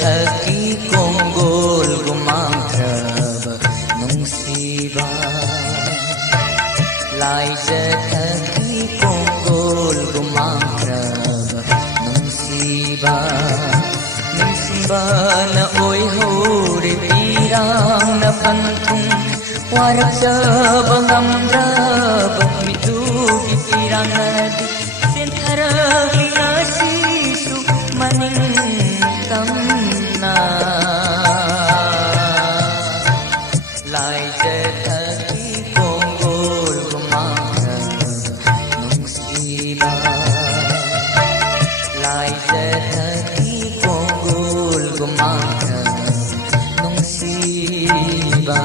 thaki konggol gumamdrab nung siba Lai thaki konggol gumamdrab nung siba na oi hore pirang na pantung warak sabangamdrab mitugi pirang nadi sentaragi nasisu maning kamna lai thaki konggol gumamdrab nung siba lai thaki konggol gumamdrab nung siba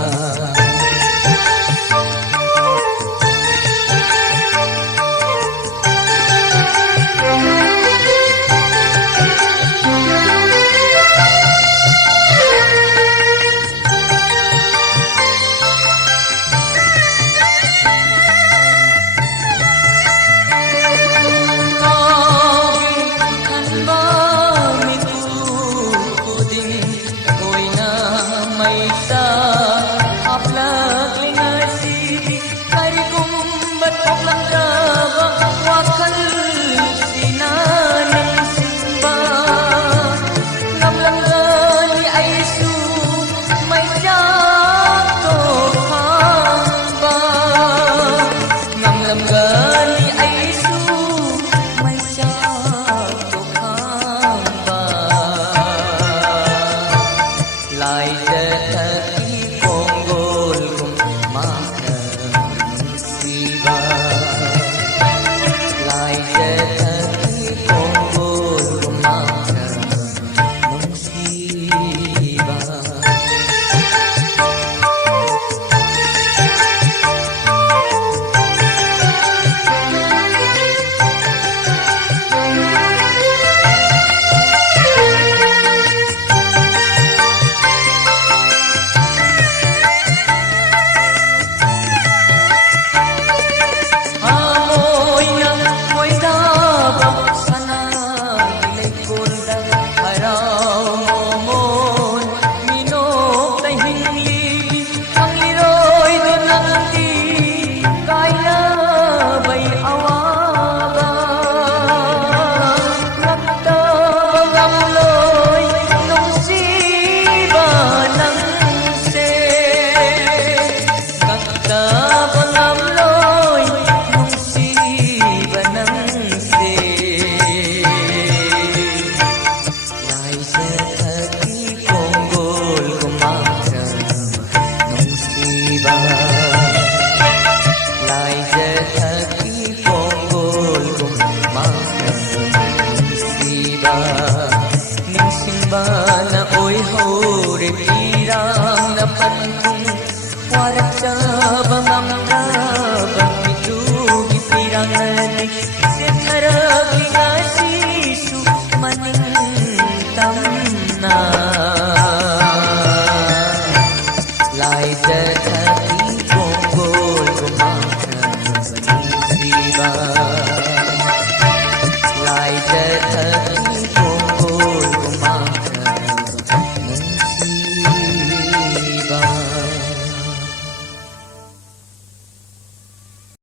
na oi hore pirang na pantung warak sabangamdrab mitugi pirang nadi sentaragi nasisu maning tamna lai